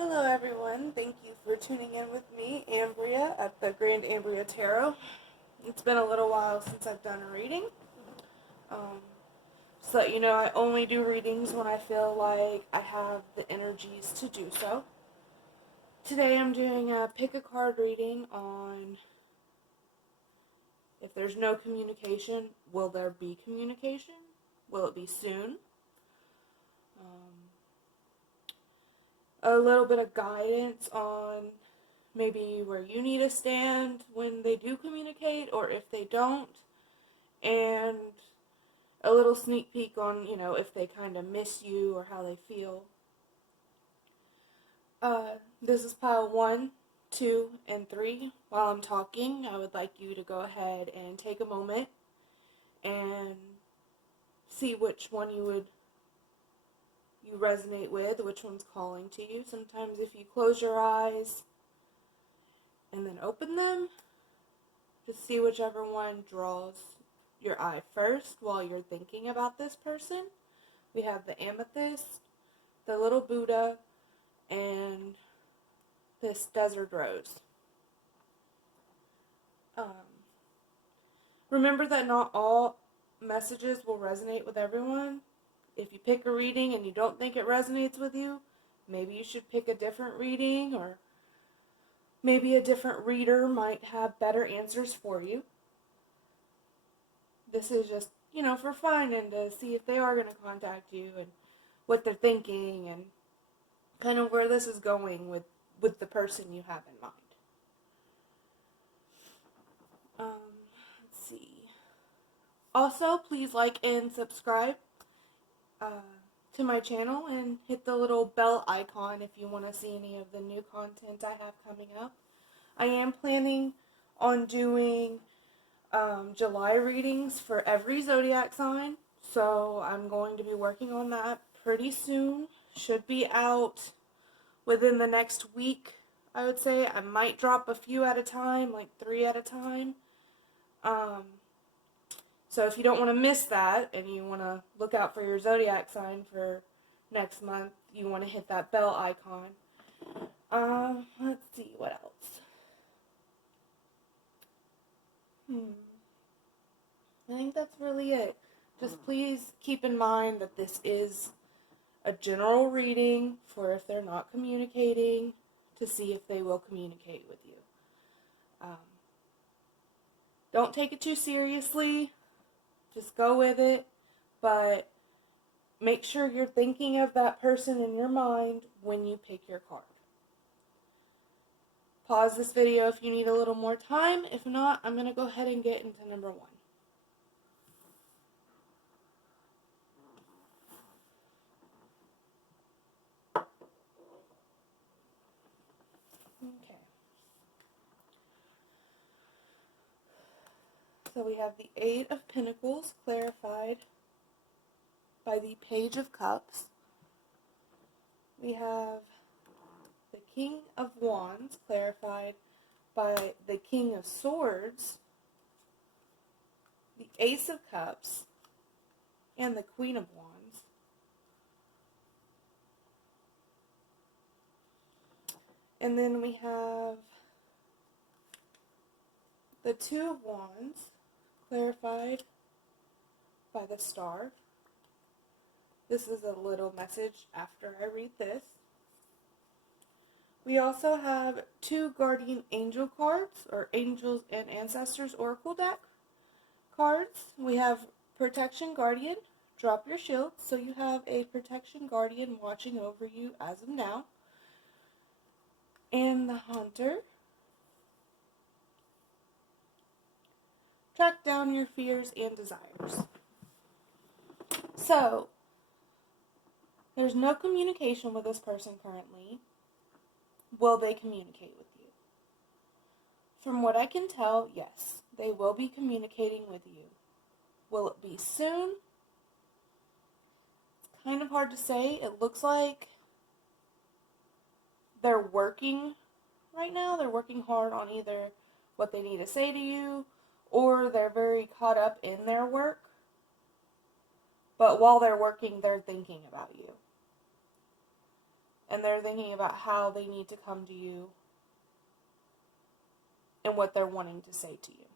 Hello everyone, thank you for tuning in with me, Ambria, at TheGrandAmbreaTarot. It's been a little while since I've done a reading. Um, so that you know, I only do readings when I feel like I have the energies to do so. Today I'm doing a pick a card reading on if there's no communication, will there be communication? Will it be soon? A little bit of guidance on maybe where you need to stand when they do communicate or if they don't, and a little sneak peek on, if they kind of miss you or how they feel. This is pile 1, 2, and 3. While I'm talking, I would like you to go ahead and take a moment and see which one you resonate with, which one's calling to you. Sometimes if you close your eyes and then open them, just see whichever one draws your eye first while you're thinking about this person. We have the amethyst, the little Buddha, and this desert rose. Remember that not all messages will resonate with everyone. If you pick a reading and you don't think it resonates with you, maybe you should pick a different reading, or maybe a different reader might have better answers for you. This is just, for fun and to see if they are going to contact you and what they're thinking and kind of where this is going with the person you have in mind. Let's see. Also, please like and subscribe to my channel and hit the little bell icon if you want to see any of the new content I have coming up. I am planning on doing July readings for every zodiac sign, so I'm going to be working on that pretty soon. Should be out within the next week, I would say. I might drop a few at a time, like 3 at a time. So if you don't want to miss that and you want to look out for your zodiac sign for next month, you want to hit that bell icon. Let's see, what else? I think that's really it. Just please keep in mind that this is a general reading for if they're not communicating, to see if they will communicate with you. Don't take it too seriously. Just go with it. But make sure you're thinking of that person in your mind when you pick your card. Pause this video if you need a little more time. If not, I'm going to go ahead and get into number 1. Okay. So we have the 8 of Pentacles clarified by the Page of Cups. We have the King of Wands clarified by the King of Swords, the Ace of Cups, and the Queen of Wands. And then we have the Two of Wands clarified by the Star. This is a little message after I read this. We also have 2 Guardian Angel cards, or Angels and Ancestors Oracle deck cards. We have Protection Guardian, drop your shield, so you have a Protection Guardian watching over you as of now. And the Hunter, track down your fears and desires. So, there's no communication with this person currently. Will they communicate with you? From what I can tell, yes, they will be communicating with you. Will it be soon? It's kind of hard to say. It looks like they're working right now. They're working hard on either what they need to say to you, or they're very caught up in their work. But while they're working, they're thinking about you. and they're thinking about how they need to come to you and what they're wanting to say to you.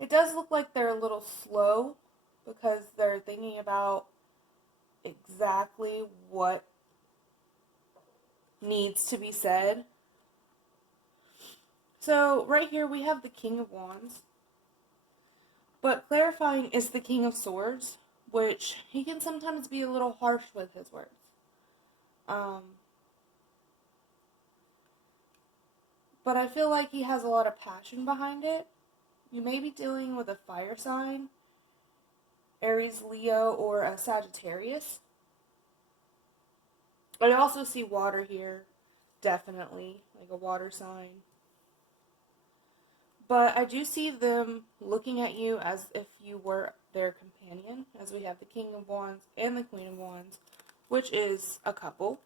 It does look like they're a little slow because they're thinking about exactly what needs to be said. So right here we have the King of Wands. But clarifying is the King of Swords, which he can sometimes be a little harsh with his words. But I feel like he has a lot of passion behind it. You may be dealing with a fire sign, Aries, Leo, or a Sagittarius. I also see water here, definitely, like a water sign. But I do see them looking at you as if you were their companion, as we have the King of Wands and the Queen of Wands, which is a couple.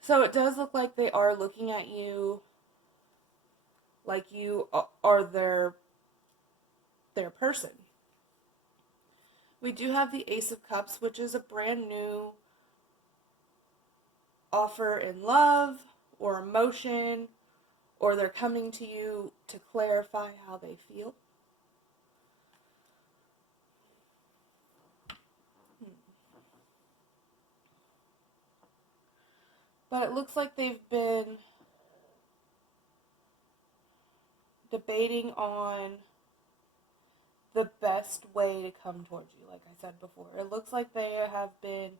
So it does look like they are looking at you like you are their person. We do have the Ace of Cups, which is a brand new offer in love or emotion, or they're coming to you to clarify how they feel. But it looks like they've been debating on the best way to come towards you, like I said before. It looks like they have been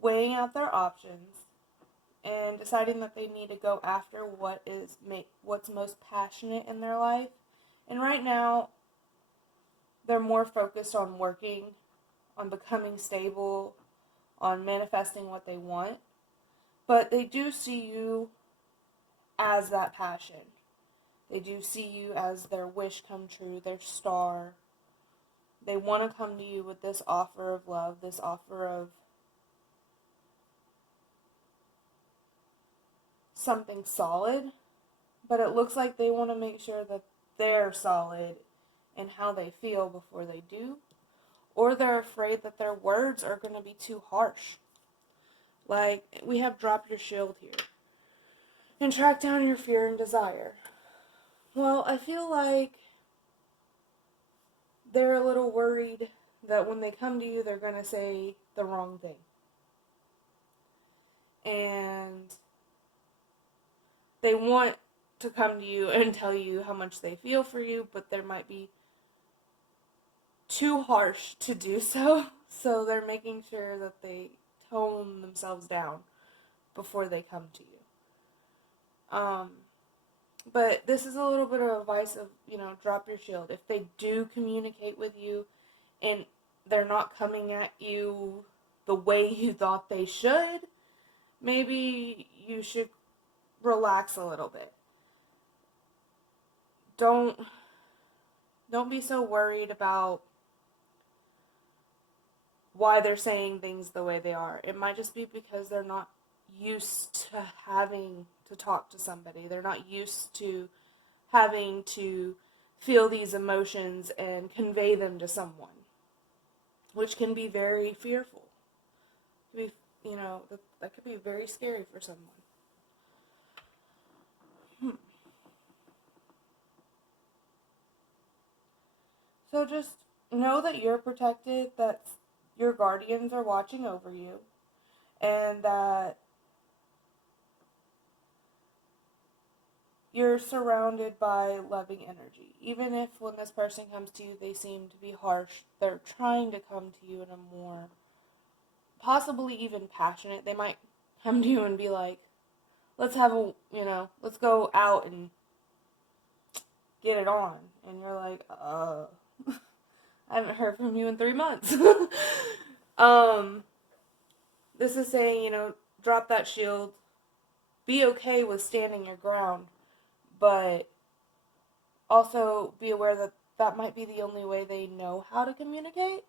weighing out their options and deciding that they need to go after what's most passionate in their life. And right now, they're more focused on working, on becoming stable, on manifesting what they want. But they do see you as that passion. They do see you as their wish come true, their star. They want to come to you with this offer of love, this offer of something solid. But it looks like they want to make sure that they're solid in how they feel before they do. Or they're afraid that their words are going to be too harsh. Like, we have drop your shield here. And track down your fear and desire. Well, I feel like they're a little worried that when they come to you, they're going to say the wrong thing. And they want to come to you and tell you how much they feel for you, but there might be too harsh to do so. So they're making sure that they tone themselves down before they come to you. But this is a little bit of advice of, drop your shield. If they do communicate with you and they're not coming at you the way you thought they should, maybe you should relax a little bit. Don't be so worried about why they're saying things the way they are. It might just be because they're not used to having to talk to somebody. They're not used to having to feel these emotions and convey them to someone, which can be very fearful. That could be very scary for someone. So just know that you're protected, that your guardians are watching over you, and that you're surrounded by loving energy. Even if when this person comes to you, they seem to be harsh, they're trying to come to you in a more, possibly even passionate. They might come to you and be like, let's let's go out and get it on. And you're like, I haven't heard from you in 3 months. This is saying, drop that shield. Be okay with standing your ground, but also be aware that that might be the only way they know how to communicate,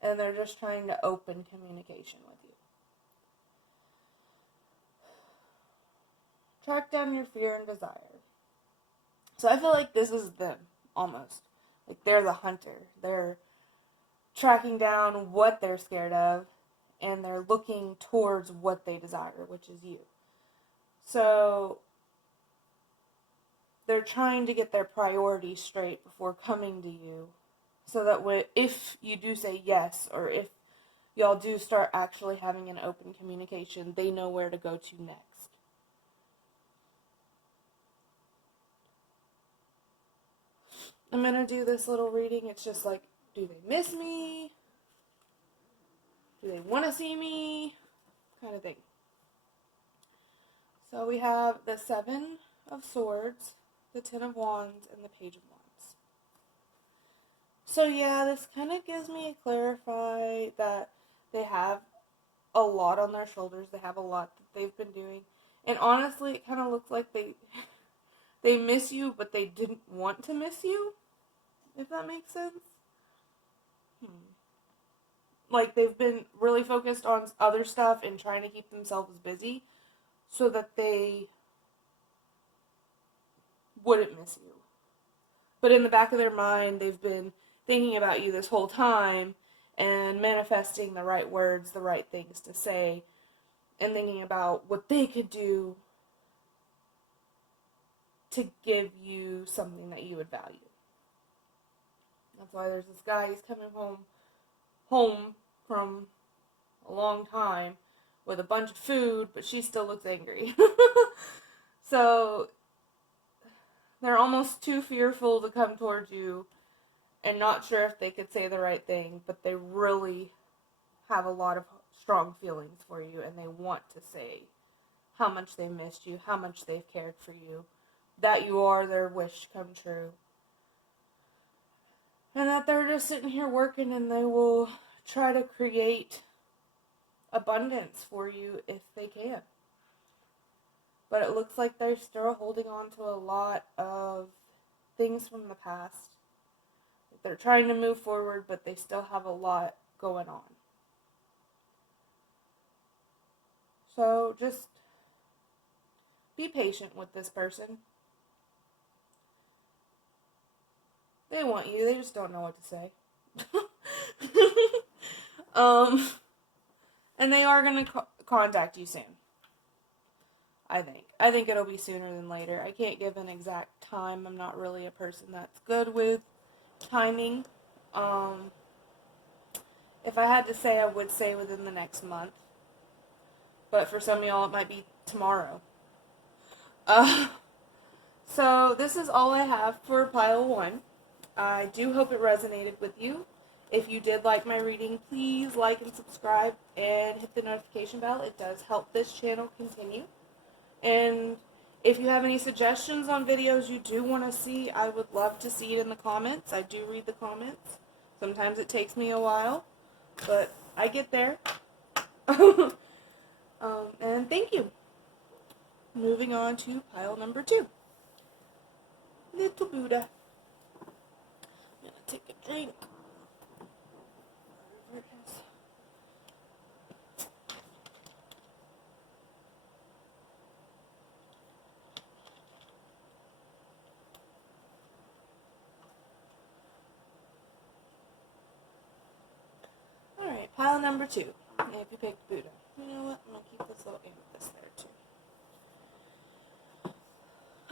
and they're just trying to open communication with you. Track down your fear and desire. So I feel like this is them, almost. Like, they're the hunter. They're tracking down what they're scared of, and they're looking towards what they desire, which is you. So they're trying to get their priorities straight before coming to you, so that if you do say yes, or if y'all do start actually having an open communication, they know where to go to next. I'm going to do this little reading. It's just like, do they miss me? Do they want to see me? Kind of thing. So we have the 7 of Swords, the 10 of Wands, and the Page of Wands. So yeah, this kind of gives me a clarify that they have a lot on their shoulders. They have a lot that they've been doing. And honestly, it kind of looks like they miss you, but they didn't want to miss you, if that makes sense. Like, they've been really focused on other stuff and trying to keep themselves busy so that they wouldn't miss you. But in the back of their mind, they've been thinking about you this whole time and manifesting the right words, the right things to say, and thinking about what they could do to give you something that you would value. That's why there's this guy, he's coming home from a long time with a bunch of food, but she still looks angry. So they're almost too fearful to come towards you and not sure if they could say the right thing, but they really have a lot of strong feelings for you, and they want to say how much they missed you, how much they've cared for you, that you are their wish come true. And that they're just sitting here working, and they will try to create abundance for you if they can. But it looks like they're still holding on to a lot of things from the past. They're trying to move forward, but they still have a lot going on. So just be patient with this person. They want you, they just don't know what to say. And they are going to contact you soon. I think it'll be sooner than later. I can't give an exact time. I'm not really a person that's good with timing. If I had to say, I would say within the next month. But for some of y'all, it might be tomorrow. So this is all I have for pile 1. I do hope it resonated with you. If you did like my reading, please like and subscribe and hit the notification bell. It does help this channel continue. And if you have any suggestions on videos you do want to see, I would love to see it in the comments. I do read the comments. Sometimes it takes me a while, but I get there. And thank you. Moving on to pile number 2. Little Buddha. I'm going to take a drink. Wherever it is. Alright, pile number 2. If you picked Buddha. You know what? I'm going to keep this little amethyst there too.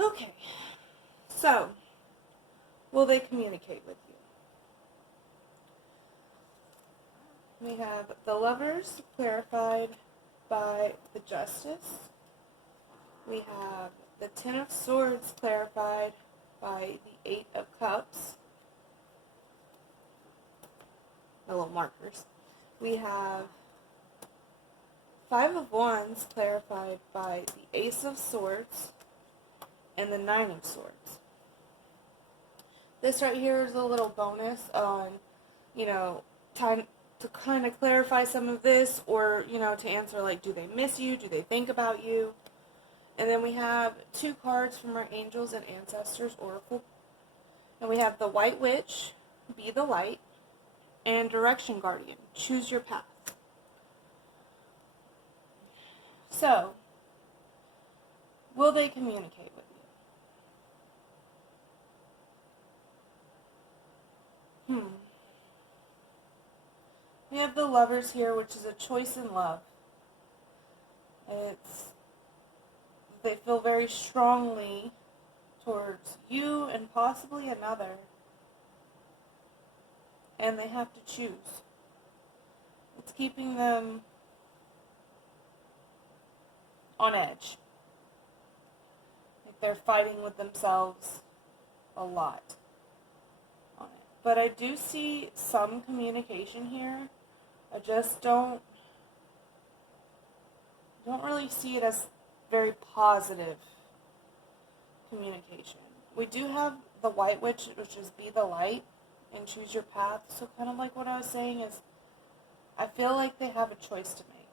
Okay. So, will they communicate with you? We have the Lovers clarified by the Justice. We have the 10 of Swords clarified by the 8 of Cups. The little markers. We have 5 of Wands clarified by the Ace of Swords and the 9 of Swords. This right here is a little bonus on, time to kind of clarify some of this, or, to answer, like, do they miss you? Do they think about you? And then we have 2 cards from our Angels and Ancestors Oracle. And we have the White Witch, Be the Light, and Direction Guardian, Choose Your Path. So, will they communicate with you? We have the Lovers here, which is a choice in love. They feel very strongly towards you and possibly another. And they have to choose. It's keeping them on edge. Like they're fighting with themselves a lot on it. But I do see some communication here. I just don't really see it as very positive communication. We do have the White Witch, which is be the light and choose your path. So kind of like what I was saying is, I feel like they have a choice to make.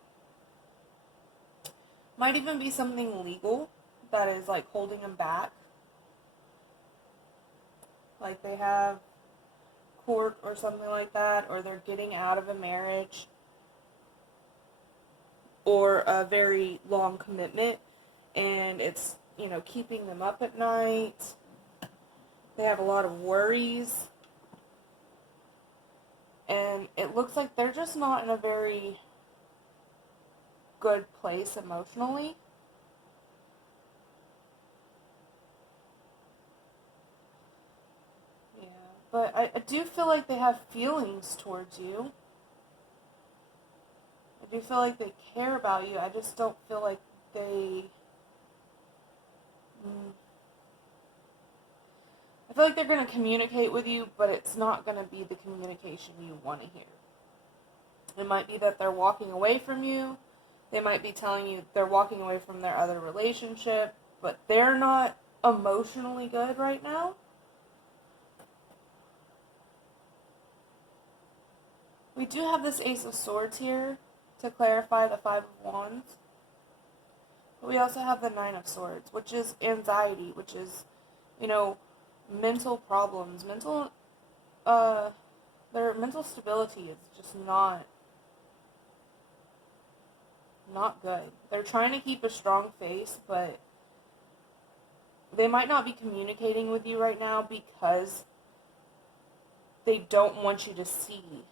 Might even be something legal that is like holding them back. Like they have court or something like that, or they're getting out of a marriage or a very long commitment, and it's, keeping them up at night. They have a lot of worries, and it looks like they're just not in a very good place emotionally. Yeah, but I do feel like they have feelings towards you. I do feel like they care about you. I just don't feel like they... I feel like they're going to communicate with you, but it's not going to be the communication you want to hear. It might be that they're walking away from you. They might be telling you they're walking away from their other relationship, but they're not emotionally good right now. We do have this Ace of Swords here to clarify the Five of Wands. But we also have the Nine of Swords, which is anxiety, which is, mental problems. Their mental stability is just not good. They're trying to keep a strong face, but they might not be communicating with you right now because they don't want you to see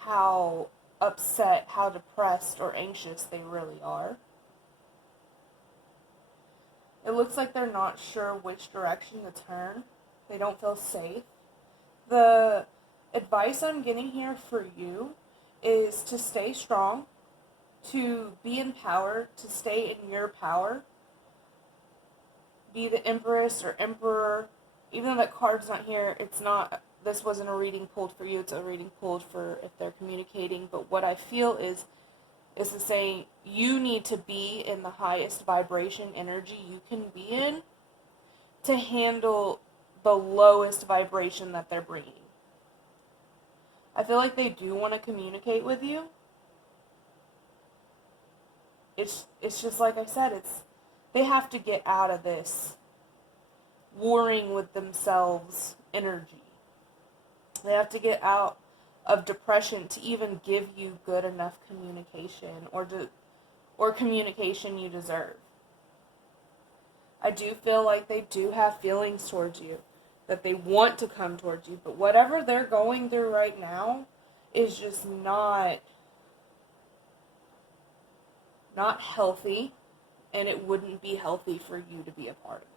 how upset, how depressed or anxious they really are. It looks like they're not sure which direction to turn. They don't feel safe. The advice I'm getting here for you is to stay strong, to be empowered, to stay in your power. Be the Empress or Emperor. Even though that card's not here, this wasn't a reading pulled for you, it's a reading pulled for if they're communicating. But what I feel is to say you need to be in the highest vibration energy you can be in to handle the lowest vibration that they're bringing. I feel like they do want to communicate with you. It's just like I said, they have to get out of this warring with themselves energy. They have to get out of depression to even give you good enough communication or communication you deserve. I do feel like they do have feelings towards you, that they want to come towards you, but whatever they're going through right now is just not healthy, and it wouldn't be healthy for you to be a part of it.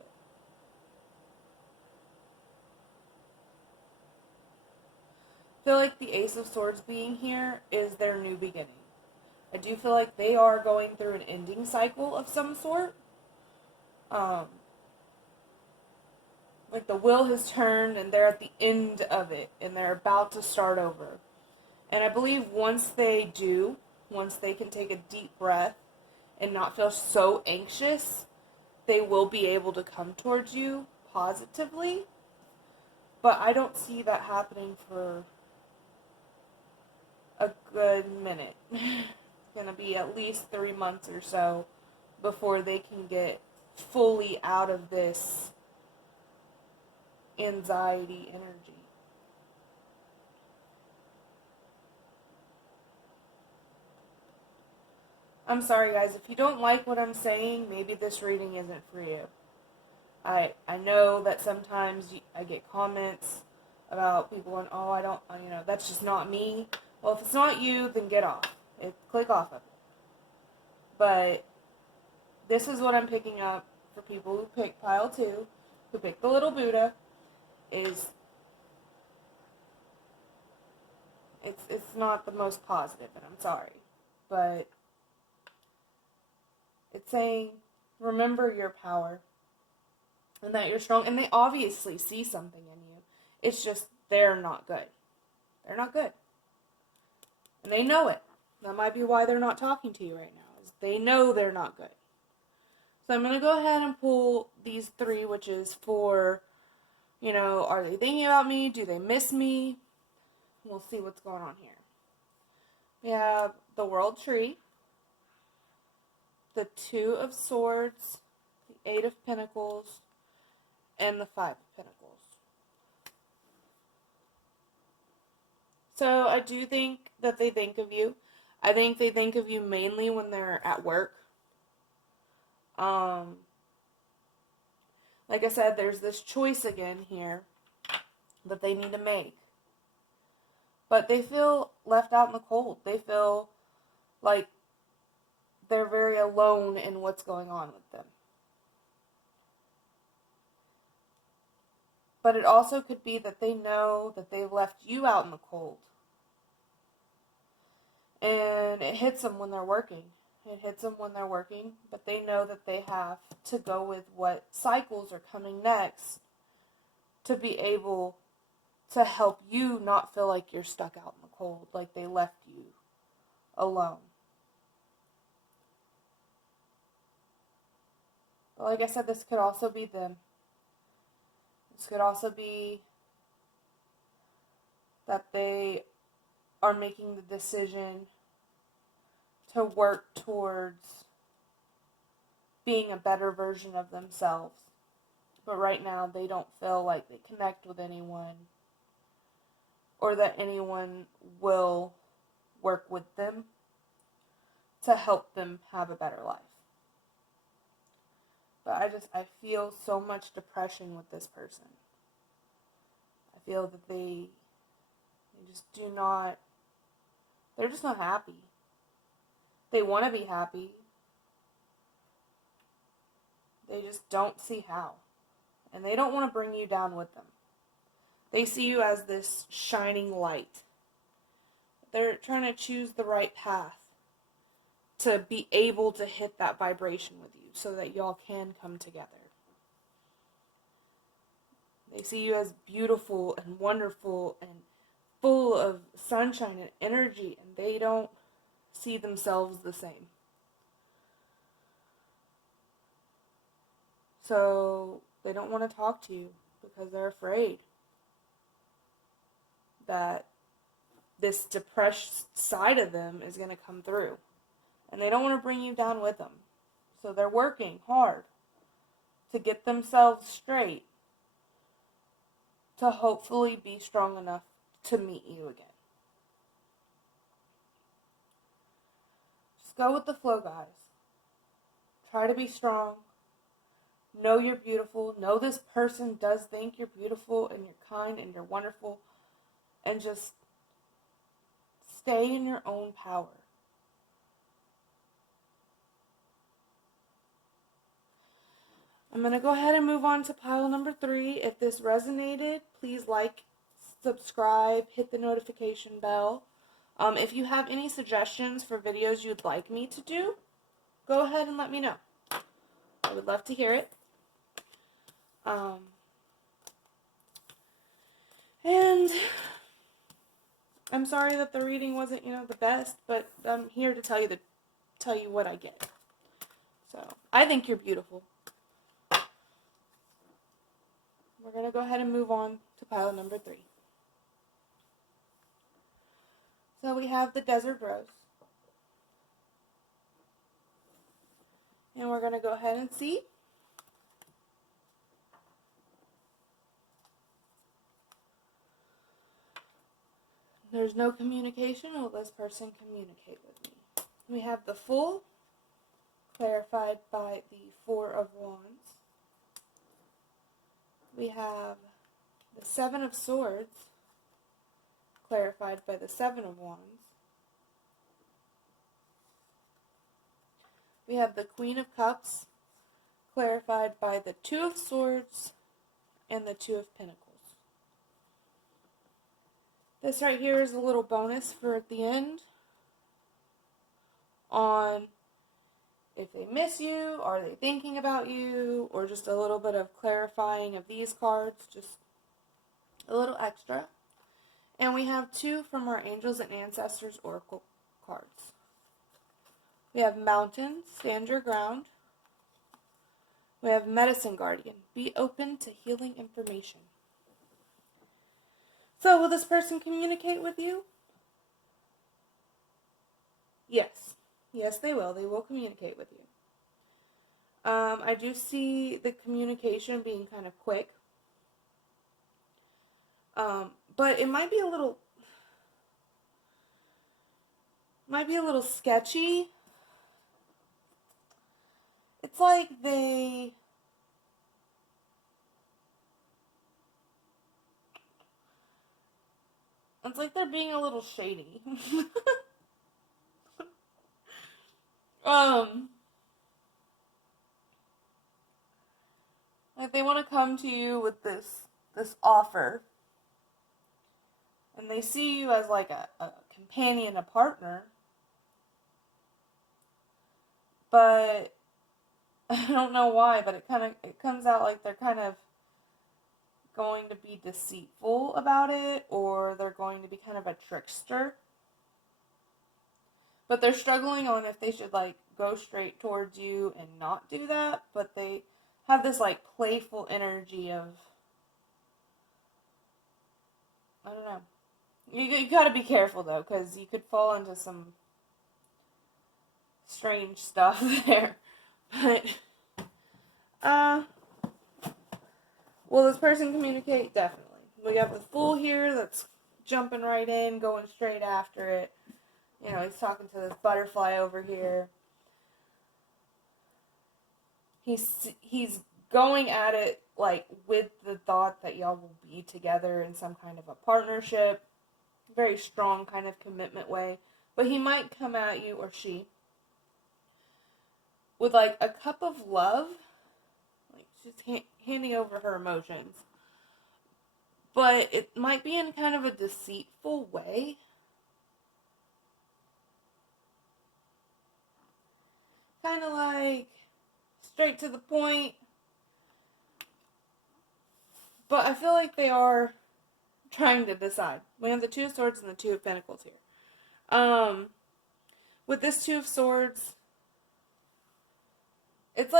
I feel like the Ace of Swords being here is their new beginning. I do feel like they are going through an ending cycle of some sort. Like the wheel has turned and they're at the end of it and they're about to start over. And I believe once they can take a deep breath and not feel so anxious, they will be able to come towards you positively. But I don't see that happening for a good minute. It's going to be at least 3 months or so before they can get fully out of this anxiety energy. I'm sorry guys, if you don't like what I'm saying, maybe this reading isn't for you. I know that sometimes I get comments about people going, oh, I don't, that's just not me. Well, if it's not you, then get off. Click off of it. But this is what I'm picking up for people who pick pile 2, who pick the little Buddha, is it's not the most positive, and I'm sorry. But it's saying, remember your power, and that you're strong, and they obviously see something in you. It's just, they're not good. They're not good. And they know it. That might be why they're not talking to you right now, is they know they're not good. So I'm going to go ahead and pull these 3 witches for, are they thinking about me? Do they miss me? We'll see what's going on here. We have the World Tree, the 2 of Swords, the 8 of Pentacles, and the 5 of Pentacles. So I do think that they think of you. I think they think of you mainly when they're at work. Like I said, there's this choice again here that they need to make. But they feel left out in the cold. They feel like they're very alone in what's going on with them. But it also could be that they know that they've left you out in the cold. And it hits them when they're working. It hits them when they're working, but they know that they have to go with what cycles are coming next to be able to help you not feel like you're stuck out in the cold, like they left you alone. But like I said, this could also be them. This could also be that they are making the decision to work towards being a better version of themselves. But right now, they don't feel like they connect with anyone or that anyone will work with them to help them have a better life. But I feel so much depression with this person. I feel that they just they're just not happy. They want to be happy. They just don't see how. And they don't want to bring you down with them. They see you as this shining light. They're trying to choose the right path to be able to hit that vibration with you so that y'all can come together. They see you as beautiful and wonderful and full of sunshine and energy, and they don't see themselves the same. So they don't want to talk to you because they're afraid that this depressed side of them is going to come through. And they don't want to bring you down with them. So they're working hard to get themselves straight to hopefully be strong enough to meet you again. Just go with the flow, guys. Try to be strong. Know you're beautiful. Know this person does think you're beautiful and you're kind and you're wonderful. And just stay in your own power. I'm going to go ahead and move on to pile number 3. If this resonated, please like, subscribe, hit the notification bell. If you have any suggestions for videos you'd like me to do, go ahead and let me know. I would love to hear it. And I'm sorry that the reading wasn't, the best, but I'm here to tell you what I get. So, I think you're beautiful. We're going to go ahead and move on to pile number 3. So we have the Desert Rose. And we're going to go ahead and see. There's no communication. Will this person communicate with me? We have the Fool, clarified by the 4 of Wands. We have The Seven of Swords, clarified by the Seven of Wands. We have the Queen of Cups, clarified by the Two of Swords and the Two of Pentacles. This right here is a little bonus for at the end on if they miss you, are they thinking about you, or just a little bit of clarifying of these cards, just a little extra. And we have 2 from our Angels and Ancestors Oracle cards. We have Mountain, stand your ground. We have Medicine Guardian, be open to healing information. So, will this person communicate with you? Yes. Yes, they will. They will communicate with you. I do see the communication being kind of quick. But it might be a little sketchy. It's like they're being a little shady. Like they want to come to you with this offer. And they see you as like a companion, a partner. But I don't know why, but it comes out like they're kind of going to be deceitful about it, or they're going to be kind of a trickster. But they're struggling on if they should like go straight towards you and not do that, but they have this like playful energy of, I don't know. You gotta be careful though, because you could fall into some strange stuff there. But, will this person communicate? Definitely. We got the Fool here that's jumping right in, going straight after it. You know, he's talking to this butterfly over here. He's going at it like with the thought that y'all will be together in some kind of a partnership. Very strong kind of commitment way. But he might come at you, or she, with like a cup of love. Like she's handing over her emotions. But it might be in kind of a deceitful way. Kind of like straight to the point. But I feel like they are trying to decide. We have the Two of Swords and the Two of Pentacles here. With this Two of Swords, it's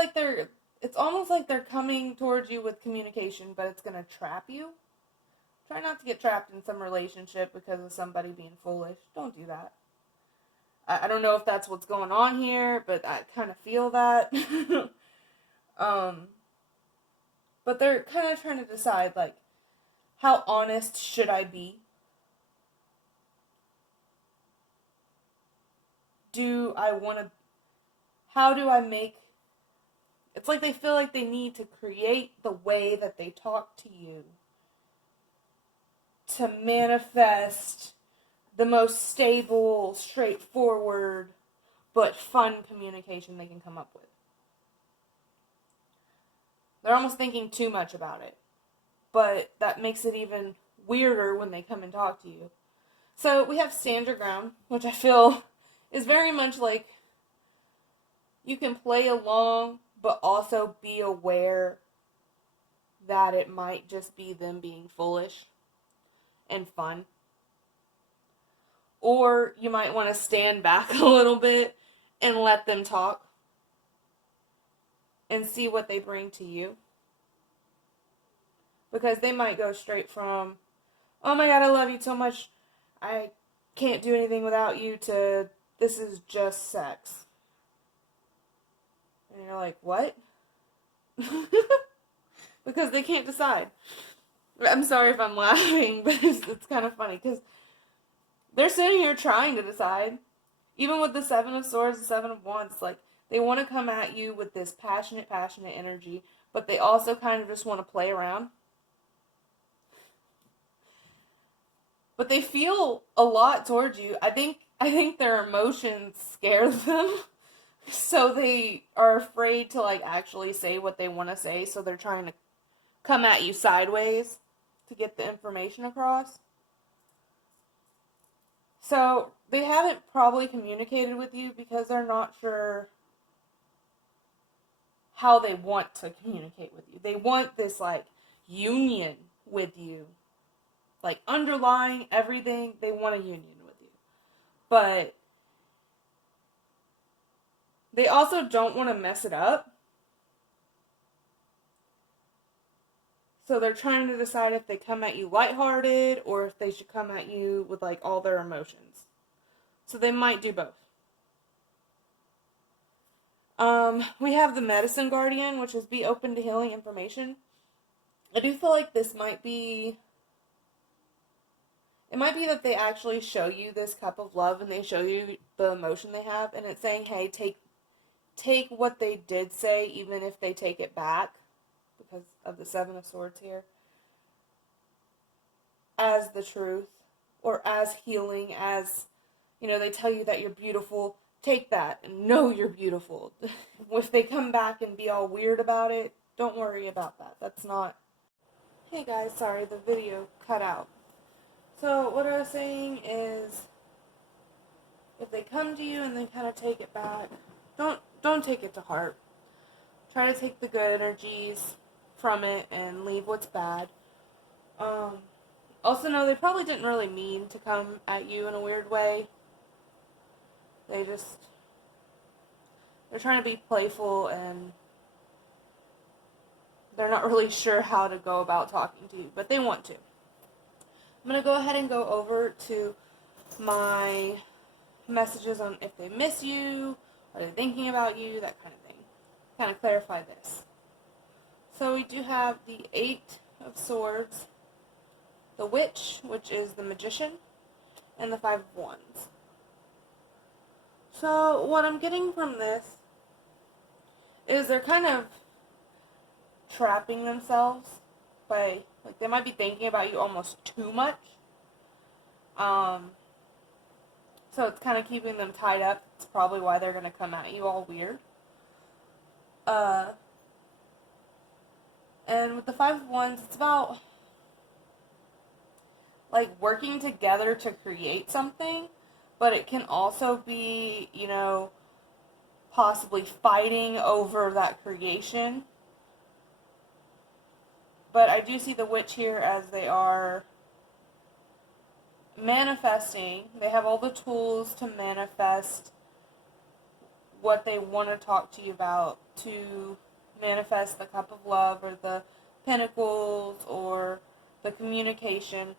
almost like they're coming towards you with communication, but it's going to trap you. Try not to get trapped in some relationship because of somebody being foolish. Don't do that. I don't know if that's what's going on here, but I kind of feel that. But they're kind of trying to decide, like, how honest should I be? How do I make, it's like they feel like they need to create the way that they talk to you to manifest the most stable, straightforward, but fun communication they can come up with. They're almost thinking too much about it. But that makes it even weirder when they come and talk to you. So we have stand your ground, which I feel is very much like you can play along, but also be aware that it might just be them being foolish and fun. Or you might want to stand back a little bit and let them talk and see what they bring to you. Because they might go straight from, oh my God, I love you so much, I can't do anything without you, to this is just sex. And you're like, what? Because they can't decide. I'm sorry if I'm laughing, but it's kind of funny, because they're sitting here trying to decide. Even with the Seven of Swords and Seven of Wands, like, they want to come at you with this passionate energy, but they also kind of just want to play around. but they feel a lot towards you. I think their emotions scare them. So they are afraid to like actually say what they want to say, so they're trying to come at you sideways to get the information across. So they haven't probably communicated with you because they're not sure how they want to communicate with you. They want this like union with you. Like underlying everything, they want a union with you. But they also don't want to mess it up. So they're trying to decide if they come at you lighthearted or if they should come at you with like all their emotions. So they might do both. We have the Medicine Guardian, which is be open to healing information. I do feel like this might be... It might be that they actually show you this cup of love and they show you the emotion they have, and it's saying, hey, take what they did say, even if they take it back, because of the Seven of Swords here, as the truth, or as healing, as, you know, they tell you that you're beautiful, take that and know you're beautiful. If they come back and be all weird about it, don't worry about that. That's not... Hey guys, sorry, the video cut out. So what I was saying is, if they come to you and they kind of take it back, don't take it to heart. Try to take the good energies from it and leave what's bad. Also know they probably didn't really mean to come at you in a weird way. They're trying to be playful and they're not really sure how to go about talking to you, but they want to. I'm going to go ahead and go over to my messages on if they miss you, are they thinking about you, that kind of thing. Kind of clarify this. So we do have the Eight of Swords, the Witch, which is the Magician, and the Five of Wands. So what I'm getting from this is they're kind of trapping themselves by, like, they might be thinking about you almost too much. So it's kind of keeping them tied up. It's probably why they're going to come at you all weird. And with the Five of Wands, it's about, like, working together to create something, but it can also be, you know, possibly fighting over that creation. But I do see the Witch here as they are manifesting. They have all the tools to manifest what they want to talk to you about, to manifest the Cup of Love or the Pentacles or the communication.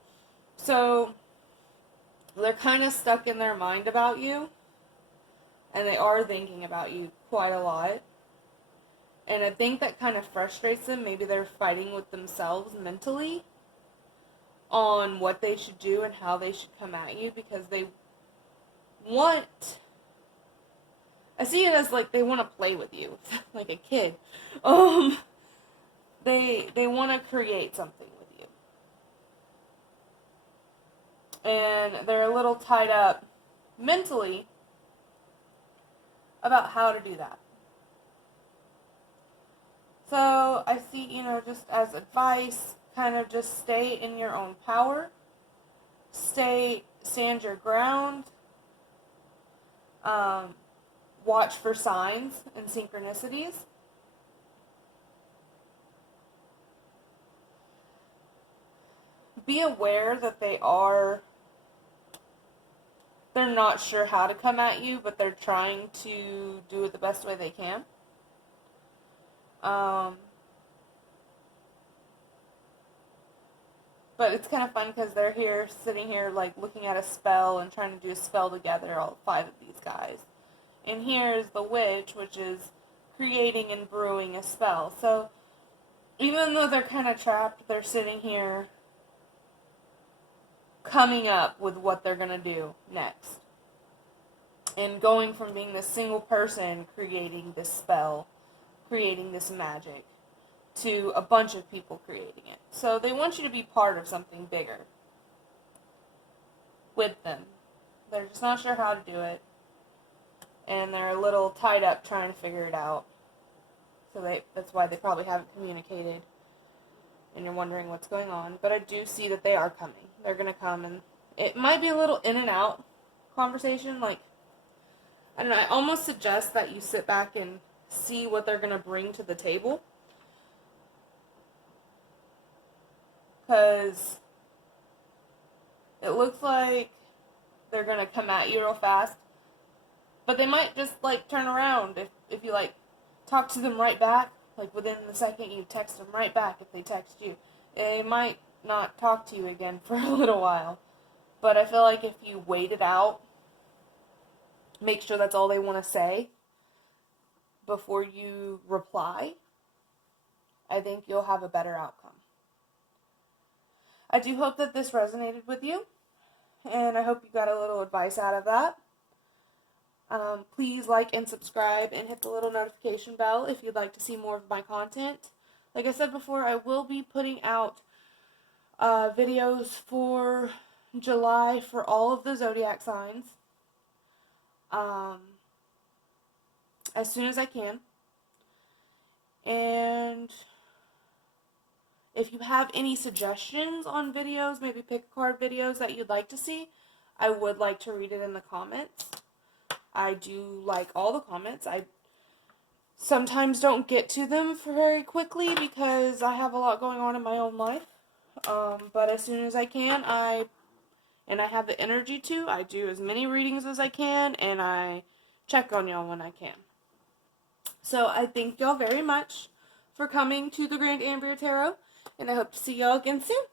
So they're kind of stuck in their mind about you, and they are thinking about you quite a lot. And I think that kind of frustrates them. Maybe they're fighting with themselves mentally on what they should do and how they should come at you, because they want... I see it as like they want to play with you, like a kid. They want to create something with you. And they're a little tied up mentally about how to do that. So I see, you know, just as advice, kind of just stay in your own power. Stand your ground. Watch for signs and synchronicities. Be aware that they're not sure how to come at you, but they're trying to do it the best way they can. But it's kind of fun because they're here, sitting here, like, looking at a spell and trying to do a spell together, all five of these guys. And here's the Witch, which is creating and brewing a spell. So, even though they're kind of trapped, they're sitting here coming up with what they're going to do next. And going from being this single person creating this spell, creating this magic, to a bunch of people creating it. So they want you to be part of something bigger. with them. They're just not sure how to do it. And they're a little tied up trying to figure it out. So that's why they probably haven't communicated. And you're wondering what's going on. But I do see that they are coming. They're going to come, and it might be a little in and out conversation. Like, I don't know, I almost suggest that you sit back and see what they're going to bring to the table. Because it looks like they're going to come at you real fast. But they might just, like, turn around if you, like, talk to them right back. Like, within the second you text them right back if they text you. They might not talk to you again for a little while. But I feel like if you wait it out, make sure that's all they want to say before you reply, I think you'll have a better outcome. I do hope that this resonated with you, and I hope you got a little advice out of that. Please like and subscribe and hit the little notification bell if you'd like to see more of my content. Like I said before, I will be putting out videos for July for all of the zodiac signs as soon as I can. And if you have any suggestions on videos, maybe pick a card videos that you'd like to see, I would like to read it in the comments. I do like all the comments. I sometimes don't get to them very quickly because I have a lot going on in my own life. But as soon as I can, I have the energy to, I do as many readings as I can, and I check on y'all when I can. So I thank y'all very much for coming to the Grand Ambria Tarot, and I hope to see y'all again soon.